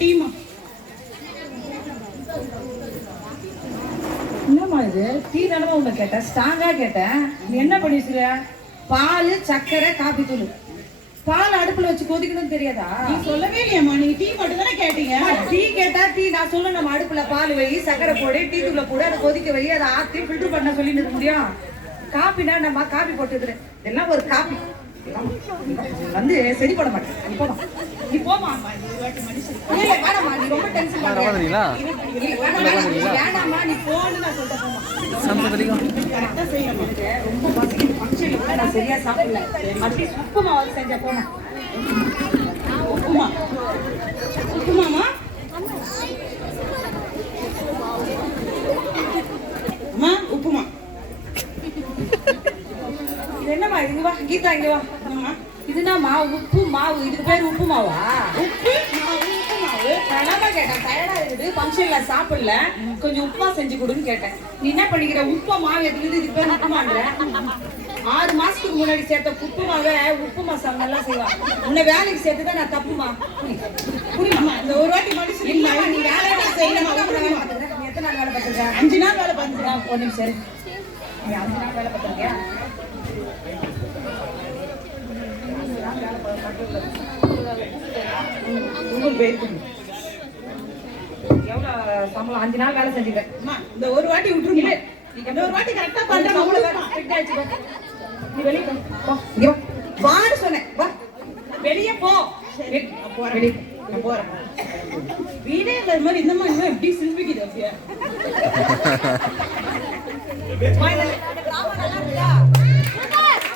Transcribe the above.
டீமா. என்னம்மா இது டீ தானமா உன்னை கேட்டேன், ஸ்ட்ராங்கா கேட்டேன். நீ என்ன பண்ணி வச்சிருக்க? பால், சர்க்கரை, காபி தூள். பால் அடுப்புல வச்சு கொதிக்கணும்னு தெரியாதா? நீ சொல்லவே இல்லையம்மா, நீங்க டீ மட்டும் தானே கேட்டீங்க. டீ கேட்டா டீ நான் சொல்ல, நம்ம அடுப்புல பால் வை, சர்க்கரை போடு, டீ தூள போடு, அதை கொதிக்க வை, அதை ஆத்தி ஃபில்டர் பண்ண சொல்லிட்டு இருக்க முடியும். காப்பினா நம்ம காப்பி போட்டு எல்லாம் ஒரு காப்பி வந்து சரி பண்ண மாட்டேன். நீ போமா, நீ போமா. வேணாமா, நீ ரொம்ப டென்ஷன் பண்றீங்களா? வேணாமா, நீ போன்னு நான் சொல்லிட்டேன். ரொம்ப பசிக்குது, ஃபங்க்ஷன்ல கூட நான் சரியா சாப்பிடல. அட்லீஸ்ட் உப்புமா செஞ்சா போமா. உப்புமா உப்புமாமா அம்மா, உப்புமா. இது என்னம்மா? இங்க வா கீதா, இங்க வா. இதுனாமா உப்பு மாவு, இதுக்கு பேர் உப்பு மாவா? உப்பு மாவு, உப்பு மாவு. நான் கேட்டேன், டயர்டா இருக்குது, ஃபங்க்ஷன்ல சாப்பிடல, கொஞ்சம் உப்புமா செஞ்சு கொடுன்னு கேட்டேன். நீ என்ன பண்ணிக்கிற? உப்பு மாவு எதுக்கு இதுக்கு பேர் உப்புமான்ற? 6 மாசத்துக்கு முன்னாடி சேர்த்த உப்புமாவை உப்புமா சங்கெல்லாம் செய்வா. உன்னை வேலைக்கு சேர்த்துதான் நான் தப்புமா. புரியுமா? இந்த ஒரு வாட்டி மட்டும் இல்ல, நீ வேலை செய்யணுமா? நீ எத்தனை நாள் வேலை பார்த்துருக்க? 5 நாள் வேலை பார்த்துருக்கேன். ஒரு நிமிஷம் சரி, நீ 5 நாள் வேலை பார்த்துருக்கியா? எவ்வளவு சம்பளம்? 5 நாள் வேலை செஞ்சுக்கிறேன். இந்த ஒரு வாட்டி விட்டுருங்க. இந்த ஒரு வாட்டி கரெக்டா பண்றேன். நீ வெளியே போ, இங்க வா. வான்னு சொன்னேன், வா வெளியே போ. வெளியே நான் போறேன். வீடே இல்லாத மாதிரி இந்த மாதிரி எப்படி சில்பிக்குது அப்படியே.